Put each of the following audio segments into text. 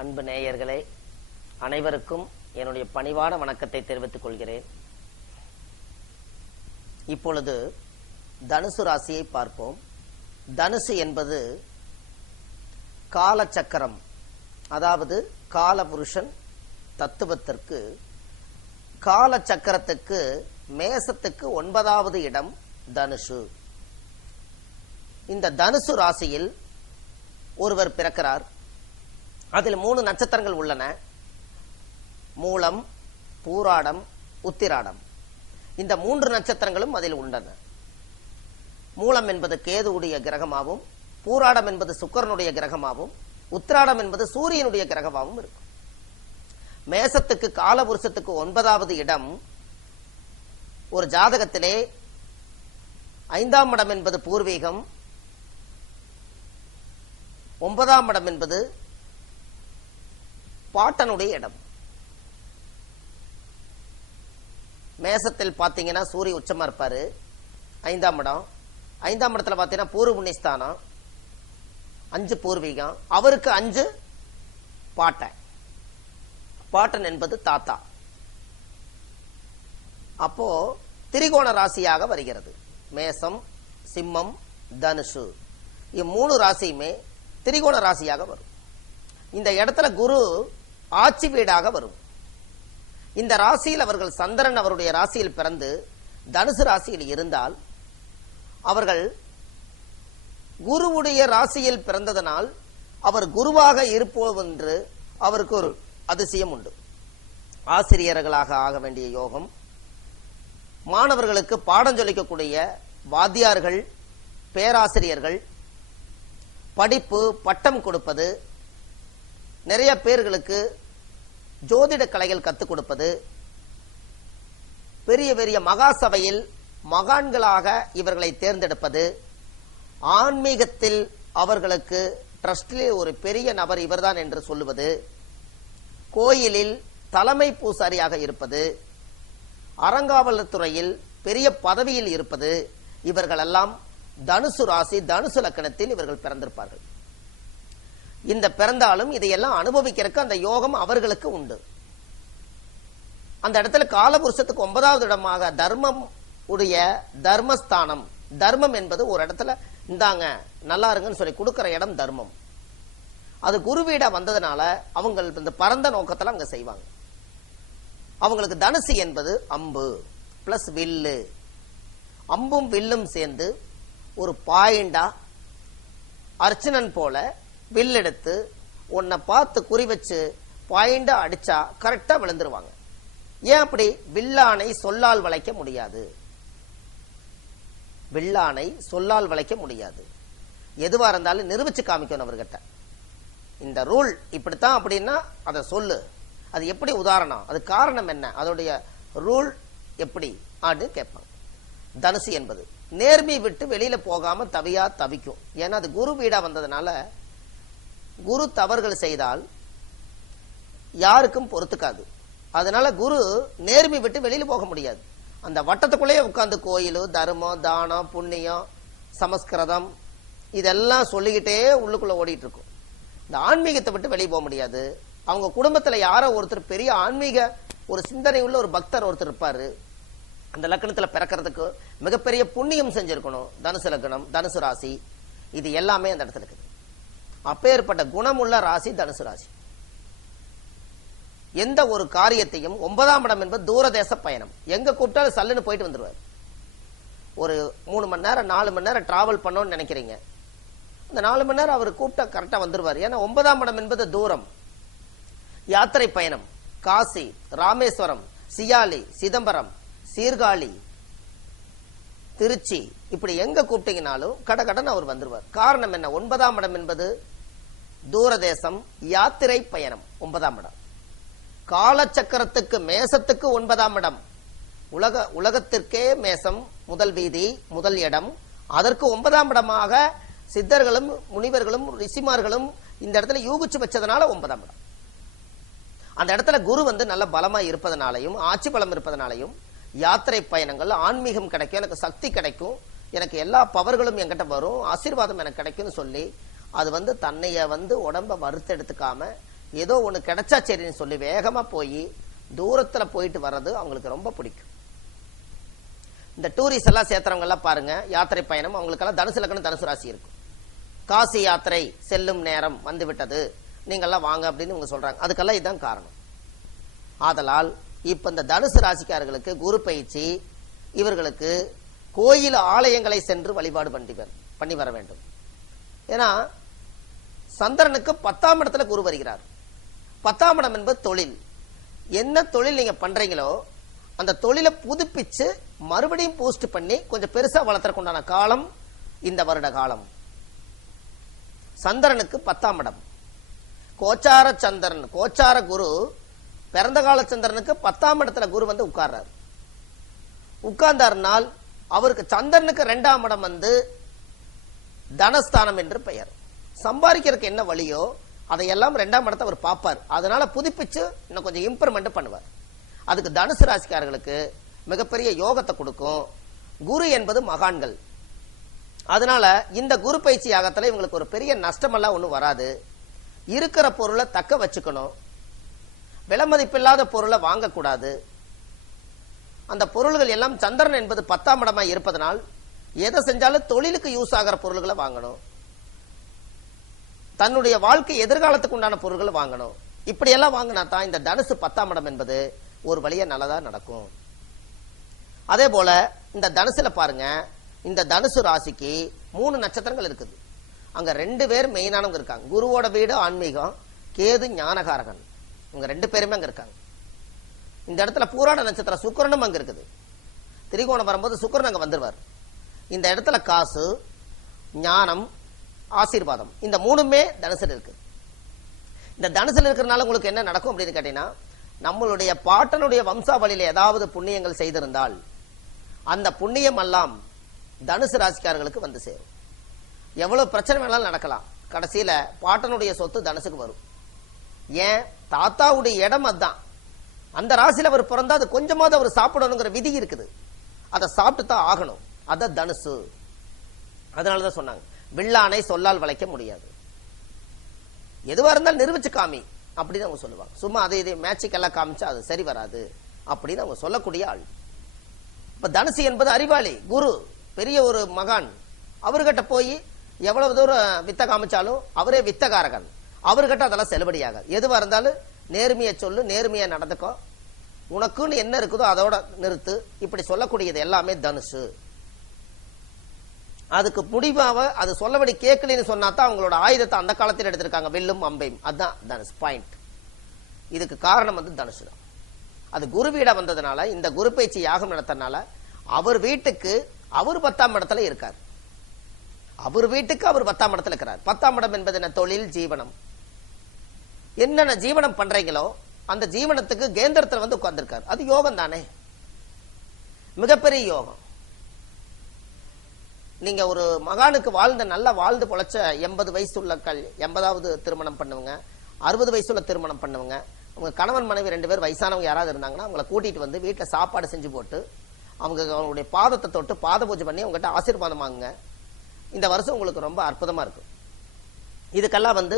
அன்பு நேயர்களே அனைவருக்கும் என்னுடைய பணிவான வணக்கத்தை தெரிவித்துக் கொள்கிறேன். இப்பொழுது தனுசு ராசியை பார்ப்போம். தனுசு என்பது காலச்சக்கரம் அதாவது காலபுருஷன் தத்துவத்திற்கு காலச்சக்கரத்துக்கு மேசத்துக்கு ஒன்பதாவது இடம் தனுசு. இந்த தனுசு ராசியில் ஒருவர் பிறக்கிறார். அதில் மூணு நட்சத்திரங்கள் உள்ளன. மூலம் பூராடம் உத்திராடம். இந்த மூன்று நட்சத்திரங்களும் அதில் உள்ளன. மூலம் என்பது கேதுவுடைய கிரகமாகவும் பூராடம் என்பது சுக்கரனுடைய கிரகமாகவும் உத்திராடம் என்பது சூரியனுடைய கிரகமாகவும் இருக்கும். மேசத்துக்கு காலபுருஷத்துக்கு ஒன்பதாவது இடம் ஒரு ஜாதகத்திலே ஐந்தாம் இடம் என்பது பூர்வீகம் ஒன்பதாம் இடம் என்பது பாட்டனுடைய இடம். மேசத்தில் பார்த்தீங்கன்னா சூரிய உச்சமா இருப்பாரு. ஐந்தாம் இடம். ஐந்தாம் இடத்துல பாத்தீங்கன்னா பூர்வ புண்ணியஸ்தானம். அஞ்சு பூர்வீகம். அவருக்கு அஞ்சு பாட்டன் பாட்டன் என்பது தாத்தா. அப்போ திரிகோண ராசியாக வருகிறது. மேசம் சிம்மம் தனுஷு இம்மூணு ராசியுமே திரிகோண ராசியாக வரும். இந்த இடத்துல குரு ஆட்சி வீடாக வரும். இந்த ராசியில் அவர்கள் சந்திரன் அவருடைய ராசியில் பிறந்து தனுசு ராசியில் இருந்தால் அவர்கள் குருவுடைய ராசியில் பிறந்ததனால் அவர் குருவாக இருப்போம் என்று அவருக்கு ஒரு அதிசயம் உண்டு. ஆசிரியர்களாக ஆக வேண்டிய யோகம் மாணவர்களுக்கு பாடம் சொல்லிக்கக்கூடிய வாத்தியார்கள் பேராசிரியர்கள் படிப்பு பட்டம் கொடுப்பது நிறைய பேர்களுக்கு ஜோதிட கலைகள் கத்துக் கொடுப்பது பெரிய பெரிய மகாசபையில் மகான்களாக இவர்களை தேர்ந்தெடுப்பது ஆன்மீகத்தில் அவர்களுக்கு ட்ரஸ்டிலே ஒரு பெரிய நபர் இவர்தான் என்று சொல்லுவது கோயிலில் தலைமை பூசாரியாக இருப்பது அறங்காவலர் துறையில் பெரிய பதவியில் இருப்பது இவர்களெல்லாம் தனுசு ராசி தனுசு லக்கணத்தில் இவர்கள் பிறந்திருப்பார்கள். இந்த பிறந்தாலும் இதையெல்லாம் அனுபவிக்கிறதுக்கு அந்த யோகம் அவர்களுக்கு உண்டு. அந்த இடத்துல காலபுருஷத்துக்கு ஒன்பதாவது இடமாக தர்மம் உடைய தர்மஸ்தானம். தர்மம் என்பது ஒரு இடத்துல இந்தாங்க நல்லா இருங்கன்னு சொல்லி கொடுக்கிற இடம் தர்மம். அது குருவீடா வந்ததுனால அவங்க இந்த பரந்த நோக்கத்தில் அங்க செய்வாங்க. அவங்களுக்கு தனுசு என்பது அம்பு பிளஸ் வில்லு. அம்பும் வில்லும் சேர்ந்து ஒரு பாயிண்டா அர்ச்சனன் போல வில் எடுத்து உன்னை பார்த்து குறி வச்சு பாயிண்டா அடிச்சா கரெக்டா விழுந்துருவாங்க. ஏன் அப்படி? வில்லானை சொல்லால் வளைக்க முடியாது. வில்லானை சொல்லால் வளைக்க முடியாது. எதுவா இருந்தாலும் நிரூபிச்சு காமிக்கணும் அவர்கிட்ட. இந்த ரூல் இப்படித்தான் அப்படின்னா அதை சொல்லு. அது எப்படி உதாரணம்? அது காரணம் என்ன? அதோடைய ரூல் எப்படி? அப்படின்னு கேட்பாங்க. தனுசு என்பது நேர்மை விட்டு வெளியில போகாம தவியா தவிக்கும். ஏன்னா அது குரு வீடா வந்ததுனால குரு தவறுகள் செய்தால் யாருக்கும் பொறுத்துக்காது. அதனால குரு நேர்மை விட்டு வெளியில போக முடியாது. அந்த வட்டத்துக்குள்ளேயே உட்காந்து கோயில் தர்மம் தானம் புண்ணியம் சமஸ்கிருதம் இதெல்லாம் சொல்லிக்கிட்டே உள்ளுக்குள்ள ஓடிட்டு இருக்கும் இந்த ஆன்மீகத்தை விட்டு வெளியே போக முடியாது. அவங்க குடும்பத்துல யாரோ ஒருத்தர் பெரிய ஆன்மீக ஒரு சிந்தனை உள்ள ஒரு பக்தர் ஒருத்தர் இருப்பாரு. அந்த லக்கணத்துல பிறக்கிறதுக்கு மிகப்பெரிய புண்ணியம் செஞ்சிருக்கணும். தனுசு லக்கணம் தனுசு ராசி இது எல்லாமே அந்த இடத்துல இருக்குது. அப்பேற்பட்ட குணமுள்ள ராசி தனுசு ராசி. எந்த ஒரு காரியத்தையும் ஒன்பதாம் இடம் என்பது தூரதேச பயணம். எங்க கூப்பிட்டாலும் சல்லுன்னு போயிட்டு வந்துருவாரு. ஒரு மூணு மணி நேரம் நாலு மணி நேரம் டிராவல் பண்ணோம்னு நினைக்கிறீங்க. அந்த நாலு மணி நேரம் அவர் கூப்பிட்டா கரெக்டா வந்துருவார். ஏன்னா ஒன்பதாம் இடம் என்பது தூரம். யாத்திரை பயணம். காசி ராமேஸ்வரம் சியாலி சிதம்பரம் சீர்காழி திருச்சி. இப்படி எங்க கூப்பிட்டீங்கனாலும் கட கடன் அவர் வந்துருவார். காரணம் என்ன? ஒன்பதாம் இடம் என்பது தூரதேசம் யாத்திரை பயணம் ஒன்பதாம் இடம். காலச்சக்கரத்துக்கு மேசத்துக்கு ஒன்பதாம் இடம். உலக உலகத்திற்கே மேசம் முதல் வீதி முதல் இடம். அதற்கு ஒன்பதாம் இடமாக சித்தர்களும் முனிவர்களும் ரிஷிமார்களும் இந்த இடத்துல யூகிச்சு வச்சதுனால ஒன்பதாம் இடம். அந்த இடத்துல குரு வந்து நல்ல பலமா இருப்பதனாலையும் ஆட்சி பலம் இருப்பதனாலையும் யாத்திரை பயணங்கள் ஆன்மீகம் கிடைக்கும் எனக்கு சக்தி கிடைக்கும் எனக்கு எல்லா பவர்களும் என்கிட்ட வரும் ஆசீர்வாதம் எனக்கு கிடைக்கும்னு சொல்லி அது வந்து தன்னைய வந்து உடம்ப வறுத்தெடுத்துக்காம ஏதோ ஒன்று கிடைச்சா சரின்னு சொல்லி வேகமாக போய் தூரத்தில் போயிட்டு வர்றது அவங்களுக்கு ரொம்ப பிடிக்கும். இந்த டூரிஸ்ட் எல்லாம் சேர்த்துறவங்க எல்லாம் பாருங்க யாத்திரை பயணம் அவங்களுக்கெல்லாம் தனுசு லக்கணம் தனுசு ராசி இருக்கும். காசி யாத்திரை செல்லும் நேரம் வந்து விட்டது வாங்க அப்படின்னு இவங்க சொல்றாங்க. அதுக்கெல்லாம் இதுதான் காரணம். ஆதலால் இப்ப இந்த தனுசு ராசிக்காரர்களுக்கு குரு பயிற்சி இவர்களுக்கு கோயில் ஆலயங்களை சென்று வழிபாடு பண்ணி வர- பண்ணி வர வேண்டும். ஏன்னா சந்திரனுக்கு பத்தாம் இடத்துல குரு வருகிறார். பத்தாம் இடம் என்பது தொழில். என்ன தொழில் நீங்க பண்றீங்களோ அந்த தொழிலை புதுப்பிச்சு மறுபடியும் பூஸ்ட் பண்ணி கொஞ்சம் பெருசா வளர்த்துறதுக்கு உண்டான காலம் இந்த வருட காலம். சந்திரனுக்கு பத்தாம் இடம். கோச்சார சந்திரன் கோச்சார குரு பிறந்த கால சந்திரனுக்கு பத்தாம் இடத்துல குரு வந்து உட்கார்றார். உட்கார்ந்தார்னால் அவருக்கு சந்திரனுக்கு ரெண்டாம் இடம் வந்து தனஸ்தானம் என்று பெயர். சம்பாதிக்கிறதுக்கு என்ன வழியோ அதையெல்லாம் ரெண்டாம் இடத்தை அவர் பார்ப்பார். அதனால புதுப்பிச்சு இன்னும் கொஞ்சம் இம்ப்ரூவ்மெண்ட் பண்ணுவார். அதுக்கு தனுசு ராசிக்காரர்களுக்கு மிகப்பெரிய யோகத்தை கொடுக்கும். குரு என்பது மகான்கள். அதனால இந்த குரு பயிற்சி யாகத்துல இவங்களுக்கு ஒரு பெரிய நஷ்டமெல்லாம் ஒன்றும் வராது. இருக்கிற பொருளை தக்க வச்சுக்கணும். விலமதிப்பில்லாத பொருளை வாங்கக்கூடாது. அந்த பொருள்கள் எல்லாம் சந்திரன் என்பது பத்தாம் இடமா இருப்பதனால் எதை செஞ்சாலும் தொழிலுக்கு யூஸ் ஆகிற பொருள்களை வாங்கணும். தன்னுடைய வாழ்க்கை எதிர்காலத்துக்கு உண்டான பொருட்களை வாங்கணும். இப்படி எல்லாம் வாங்கினா தான் இந்த தனுசு பத்தாம் இடம் என்பது ஒரு வழியா நல்லதா நடக்கும். அதே போல இந்த தனுசுல பாருங்க இந்த தனுசு ராசிக்கு மூணு நட்சத்திரங்கள் இருக்குது. அங்க ரெண்டு பேர் மெயினானவங்க இருக்காங்க. குருவோட வீடு ஆன்மீகம் கேது ஞானகாரகன். இவங்க ரெண்டு பேருமே அங்க இருக்காங்க. இந்த இடத்துல பூராட நட்சத்திரம் சுக்கரனும் அங்க இருக்குது. திரிகோணம் வரும்போது சுக்கரன் அங்க வந்துருவார். இந்த இடத்துல காசு ஞானம் ஆசீர்வாதம். இந்த மூணுமே தனுசில் இருக்கு. இந்த தனுசில் இருக்கிறனால உங்களுக்கு என்ன நடக்கும் அப்படின்னு கேட்டீங்கன்னா நம்மளுடைய பாட்டனுடைய வம்சாவளியில ஏதாவது புண்ணியங்கள் செய்திருந்தால் அந்த புண்ணியம் எல்லாம் தனுசு ராசிக்காரர்களுக்கு வந்து சேரும். எவ்வளவு பிரச்சனை வேணாலும் நடக்கலாம். கடைசியில பாட்டனுடைய சொத்து தனுசுக்கு வரும். ஏன்? தாத்தாவுடைய இடம் அதான் அந்த ராசியில அவர் பிறந்தா அது கொஞ்சமாவது அவர் சாப்பிடணுங்கிற விதி இருக்குது. அதை சாப்பிட்டு தான் ஆகணும். அதான் தனுசு. அதனாலதான் சொன்னாங்க. வில்லானை சொல்லால் வளைக்க முடியாது. எதுவா இருந்தாலும் நிரூபிச்சு காமி அப்படின்னு அவங்க சொல்லுவாங்க. சும்மா அதை இதை மேட்சிக் எல்லாம் காமிச்சா அது சரி வராது அப்படின்னு அவங்க சொல்லக்கூடிய ஆள். இப்ப தனுசு என்பது அறிவாளி குரு பெரிய ஒரு மகான். அவர்கிட்ட போய் எவ்வளவு தூரம் வித்த காமிச்சாலும் அவரே வித்தகாரகன் அவர்கிட்ட அதெல்லாம் செல்லுபடியாகாது. எதுவா இருந்தாலும் நேர்மையை சொல்லு நேர்மையை நடந்துக்கோ. உனக்குன்னு என்ன இருக்குதோ அதோட நிறுத்து. இப்படி சொல்லக்கூடியது எல்லாமே தனுசு. அதுக்கு முடிவாக அது சொல்லபடி கேட்கலன்னு சொன்னா தான் அவங்களோட ஆயுதத்தை அந்த காலத்தில் எடுத்திருக்காங்க. வில்லும் அம்பையும். அதுதான் தனுஷ். பாயிண்ட் இதுக்கு காரணம் வந்து தனுஷு தான். அது குருவீட வந்ததுனால இந்த குரு பயிற்சி யாகம் நடத்தனால அவர் வீட்டுக்கு அவர் பத்தாம் இடத்துல இருக்கார். அவர் வீட்டுக்கு அவர் பத்தாம் இடத்துல இருக்கிறார். பத்தாம் இடம் என்பது என்ன? தொழில் ஜீவனம். என்னென்ன ஜீவனம் பண்றீங்களோ அந்த ஜீவனத்துக்கு கேந்திரத்தில் வந்து உட்கார்ந்துருக்கார். அது யோகம் தானே மிகப்பெரிய யோகம். நீங்க ஒரு மகானுக்கு வாழ்ந்த நல்லா வாழ்ந்து பொழைச்ச எண்பது வயசுள்ள கல் எண்பதாவது திருமணம் பண்ணுவங்க அறுபது வயசுள்ள திருமணம் பண்ணுவங்க உங்க கணவன் மனைவி ரெண்டு பேர் வயசானவங்க யாராவது இருந்தாங்கன்னா அவங்கள கூட்டிட்டு வந்து வீட்டில் சாப்பாடு செஞ்சு போட்டு அவங்க அவங்களுடைய பாதத்தை தொட்டு பாத பூஜை பண்ணி அவங்ககிட்ட ஆசீர்வாதம் வாங்குங்க. இந்த வருஷம் உங்களுக்கு ரொம்ப அற்புதமா இருக்கும். இதுக்கெல்லாம் வந்து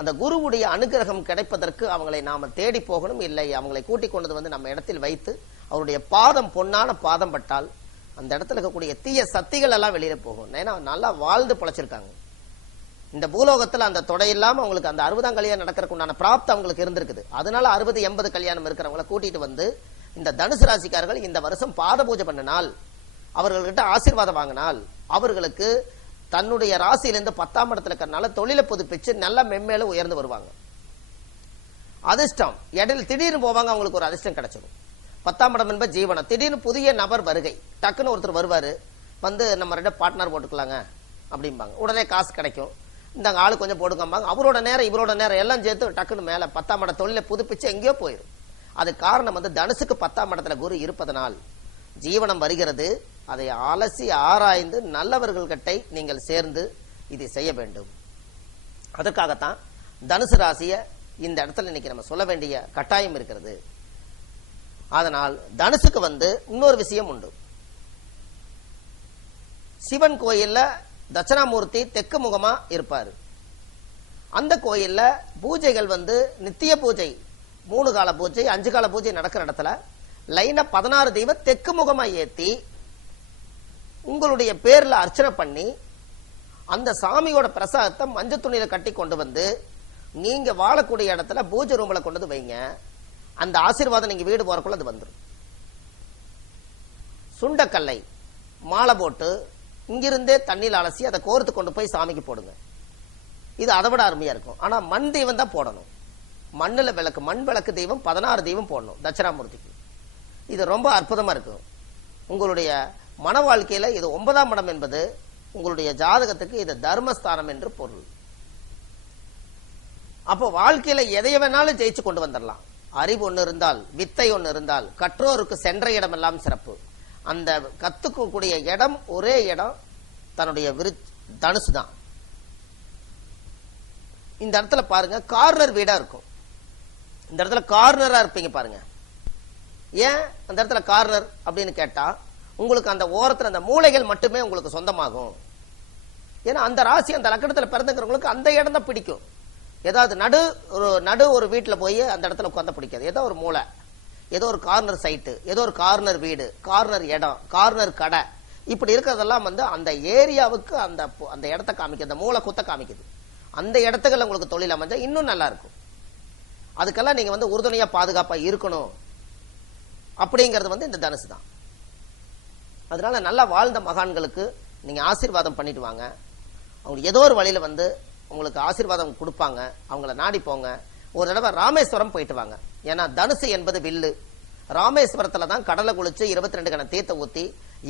அந்த குருவுடைய அனுகிரகம் கிடைப்பதற்கு அவங்களை நாம தேடி போகணும். இல்லை அவங்களை கூட்டிக் கொண்டது வந்து நம்ம இடத்தில் வைத்து அவருடைய பாதம் பொன்னான பாதம் பட்டால் அந்த இடத்துல இருக்கக்கூடிய தீய சக்திகள் எல்லாம் வெளியில போகும். ஏன்னா நல்லா வாழ்ந்து பொழைச்சிருக்காங்க. இந்த பூலோகத்துல அந்த தொடை இல்லாம அவங்களுக்கு அந்த அறுபதாம் கல்யாணம் நடக்கிறதுக்கு உண்டான பிராப்தம் அவங்களுக்கு இருந்திருக்குது. அதனால அறுபது எண்பது கல்யாணம் இருக்கிறவங்கள கூட்டிட்டு வந்து இந்த தனுசு ராசிக்காரர்கள் இந்த வருஷம் பாத பூஜை பண்ணினால் அவர்கள்கிட்ட ஆசீர்வாதம் வாங்கினால் அவர்களுக்கு தன்னுடைய ராசியிலிருந்து பத்தாம் இடத்துல இருக்கிறனால தொழிலை புதுப்பிச்சு நல்ல மென்மேலும் உயர்ந்து வருவாங்க. அதிர்ஷ்டம். இடையில திடீர்னு போவாங்க அவங்களுக்கு ஒரு அதிர்ஷ்டம் கிடைச்சிடும் பத்தாம் இடம் என்பது ஜீவனம். திடீர்னு புதிய நபர் வருகை. டக்குன்னு ஒருத்தர் வருவாரு. வந்து நம்ம ரெண்டு பார்ட்னர் போட்டுக்கலாங்க அப்படிம்பாங்க. உடனே காசு கிடைக்கும். இந்த ஆளு கொஞ்சம் போட்டுக்கம்பாங்க அவரோட நேரம் இவரோட நேரம் எல்லாம் சேர்த்து டக்குன்னு மேல பத்தாம் இட தொழிலை புதுப்பிச்சு எங்கேயோ போயிடும் அது காரணம் வந்து தனுசுக்கு பத்தாம் இடத்துல குரு இருப்பதனால் ஜீவனம் வருகிறது. அதை அலசி ஆராய்ந்து நல்லவர்கள்கிட்ட நீங்கள் சேர்ந்து இதை செய்ய வேண்டும். அதற்காகத்தான் தனுசு ராசியை இந்த இடத்துல இன்னைக்கு நம்ம சொல்ல வேண்டிய கட்டாயம் இருக்கிறது. அதனால் தனுசுக்கு வந்து இன்னொரு விஷயம் உண்டு. சிவன் கோயில்ல தட்சணாமூர்த்தி தெற்கு முகமா இருப்பார். அந்த கோயில்ல பூஜைகள் வந்து நித்திய பூஜை மூணு கால பூஜை அஞ்சு கால பூஜை நடக்கிற இடத்துல லைனா பதினாறு தெய்வம் தெற்கு முகமா ஏத்தி உங்களுடைய பேர்ல அர்ச்சனை பண்ணி அந்த சாமியோட பிரசாதத்தை மஞ்சள் துணியில கட்டி கொண்டு வந்து நீங்க வாழக்கூடிய இடத்துல பூஜை ரூம்ல கொண்டு வந்து வைங்க. அந்த ஆசீர்வாதம் நீங்க வீடு போறக்குள்ள அது வந்துடும் சுண்டக்கல்லை மாலை போட்டு இங்கிருந்தே தண்ணியில் அலசி அதை கோர்த்து கொண்டு போய் சாமிக்கு போடுங்க. இது அதை விட அருமையா இருக்கும். ஆனா மண் தெய்வம் தான் போடணும். மண்ணில் விளக்கு மண் விளக்கு தெய்வம் பதினாறு தெய்வம் போடணும் தட்சிணாமூர்த்திக்கு. இது ரொம்ப அற்புதமா இருக்கும். உங்களுடைய மன வாழ்க்கையில இது ஒன்பதாம் இடம் என்பது உங்களுடைய ஜாதகத்துக்கு இது தர்மஸ்தானம் என்று பொருள். அப்போ வாழ்க்கையில எதைய வேணாலும் ஜெயிச்சு கொண்டு வந்துடலாம் அறிவு ஒன்று இருந்தால் வித்தை ஒன்று இருந்தால் கற்றோருக்கு சென்ற இடம் எல்லாம் சிறப்பு. அந்த கத்துக்கக்கூடிய இடம் ஒரே இடம் தன்னுடைய விரு தனுசு தான். இந்த இடத்துல பாருங்க கார்னர் வீடா இருக்கும். இந்த இடத்துல கார்னரா இருப்பீங்க பாருங்க. ஏன்? அந்த இடத்துல கார்னர் அப்படின்னு கேட்டா உங்களுக்கு அந்த ஓரத்தில் அந்த மூளைகள் மட்டுமே உங்களுக்கு சொந்தமாகும். ஏன்னா அந்த ராசி அந்த லக்கணத்தில் பிறந்துக்கிறவங்களுக்கு அந்த இடம் தான் பிடிக்கும். ஏதாவது நடு ஒரு நடு ஒரு வீட்டில் போய் அந்த இடத்துல உட்கார்ந்தா பிடிக்காது. ஏதோ ஒரு மூளை. ஏதோ ஒரு கார்னர் சைட்டு ஏதோ ஒரு கார்னர் வீடு கார்னர் இடம் கார்னர் கடை. இப்படி இருக்கிறதெல்லாம் வந்து அந்த ஏரியாவுக்கு அந்த அந்த இடத்த காமிக்குது அந்த மூளை குத்த காமிக்குது. அந்த இடத்துக்கள் உங்களுக்கு தொழில் அமைஞ்சா இன்னும் நல்லா இருக்கும். அதுக்கெல்லாம் நீங்க வந்து உறுதுணையா பாதுகாப்பா இருக்கணும். அப்படிங்கிறது வந்து இந்த தனுசு தான். அதனால நல்லா வாழ்ந்த மகான்களுக்கு நீங்க ஆசீர்வாதம் பண்ணிட்டு வாங்க. அவங்க ஏதோ ஒரு வழியில வந்து உங்களுக்கு ஆசீர்வாதம் கொடுப்பாங்க. அவங்கள நாடி போங்க. ஒரு தடவை ராமேஸ்வரம் போயிட்டு வாங்க. ஏன்னா தனுசு என்பது வில்லு. ராமேஸ்வரத்துல தான் கடலை குளிச்சு இருபத்தி ரெண்டு கண தீர்த்த ஊத்தி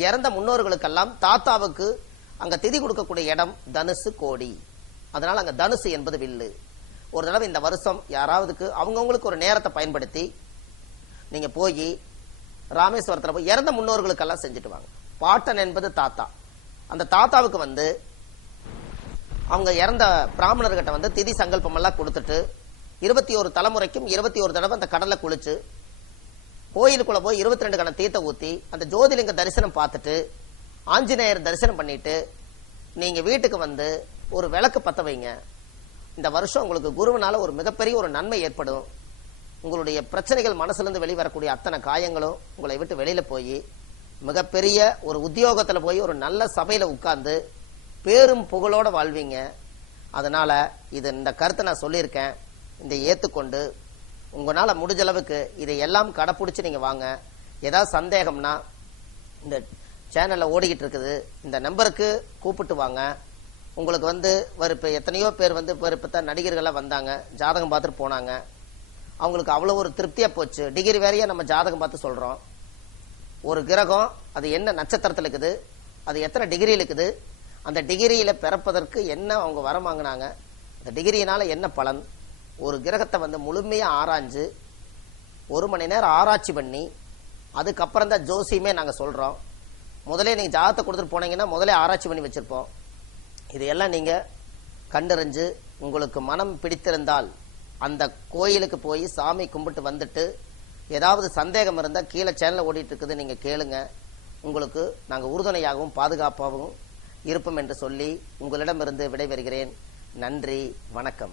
இறந்த முன்னோர்களுக்கெல்லாம் தாத்தாவுக்கு அங்க திதி கொடுக்கக்கூடிய இடம் தனுசு கோடி. அதனால அங்க தனுசு என்பது வில்லு. ஒரு தடவை இந்த வருஷம் யாராவதுக்கு அவங்கவுங்களுக்கு ஒரு நேரத்தை பயன்படுத்தி நீங்க போய் ராமேஸ்வரத்தில் போய் இறந்த முன்னோர்களுக்கெல்லாம் செஞ்சுட்டு வாங்க. பாட்டன் என்பது தாத்தா. அந்த தாத்தாவுக்கு வந்து அவங்க இறந்த பிராமணர்கிட்ட வந்து திதி சங்கல்பம் எல்லாம் கொடுத்துட்டு இருபத்தி ஒரு தலைமுறைக்கும் இருபத்தி ஒரு தடவை அந்த கடல்ல குளிச்சு கோயிலுக்குள்ள போய் இருபத்தி ரெண்டு கண தீர்த்த ஊத்தி அந்த ஜோதிலிங்க தரிசனம் பார்த்துட்டு ஆஞ்சநேயர் தரிசனம் பண்ணிட்டு நீங்க வீட்டுக்கு வந்து ஒரு விளக்கு பத்த வைங்க. இந்த வருஷம் உங்களுக்கு குருவனால ஒரு மிகப்பெரிய ஒரு நன்மை ஏற்படும். உங்களுடைய பிரச்சனைகள் மனசுலேருந்து வெளிவரக்கூடிய அத்தனை காயங்களும் உங்களை விட்டு வெளியில போய் மிகப்பெரிய ஒரு உத்தியோகத்தில் போய் ஒரு நல்ல சபையில உட்கார்ந்து பேரும் புகழோடு வாழ்வீங்க. அதனால் இது இந்த கருத்தை நான் சொல்லியிருக்கேன். இதை ஏற்றுக்கொண்டு உங்களால் முடிஞ்ச அளவுக்கு இதை எல்லாம் கடைப்பிடிச்சி நீங்கள் வாங்க. ஏதாவது சந்தேகம்னா இந்த சேனலில் ஓடிக்கிட்டு இருக்குது. இந்த நம்பருக்கு கூப்பிட்டு வாங்க. உங்களுக்கு வந்து ஒரு இப்போ எத்தனையோ பேர் வந்து இப்போ இப்போ தான் நடிகர்கள்லாம் வந்தாங்க. ஜாதகம் பார்த்துட்டு போனாங்க. அவங்களுக்கு அவ்வளோ ஒரு திருப்தியாக போச்சு. டிகிரி வேறையா நம்ம ஜாதகம் பார்த்து சொல்கிறோம் ஒரு கிரகம் அது என்ன நட்சத்திரத்தில் இருக்குது? அது எத்தனை டிகிரியில் இருக்குது? அந்த டிகிரியில் பிறப்பதற்கு என்ன அவங்க வரம் வாங்கினாங்க அந்த டிகிரியினால் என்ன பலன்? ஒரு கிரகத்தை வந்து முழுமையாக ஆராய்ஞ்சு ஒரு மணி நேரம் ஆராய்ச்சி பண்ணி அதுக்கப்புறம் தான் ஜோசியமே நாங்கள் சொல்கிறோம் முதலே நீங்கள் ஜாதத்தை கொடுத்துட்டு போனீங்கன்னா முதலே ஆராய்ச்சி பண்ணி வச்சுருப்போம். இதையெல்லாம் நீங்கள் கண்டறிஞ்சு உங்களுக்கு மனம் பிடித்திருந்தால் அந்த கோயிலுக்கு போய் சாமி கும்பிட்டு வந்துட்டு ஏதாவது சந்தேகம் இருந்தால் கீழே சேனலில் ஓடிட்டு இருக்குது நீங்கள் கேளுங்க. உங்களுக்கு நாங்கள் உறுதுணையாகவும் பாதுகாப்பாகவும் இருப்போம் என்று சொல்லி உங்களிடமிருந்து விடைபெறுகிறேன். நன்றி வணக்கம்.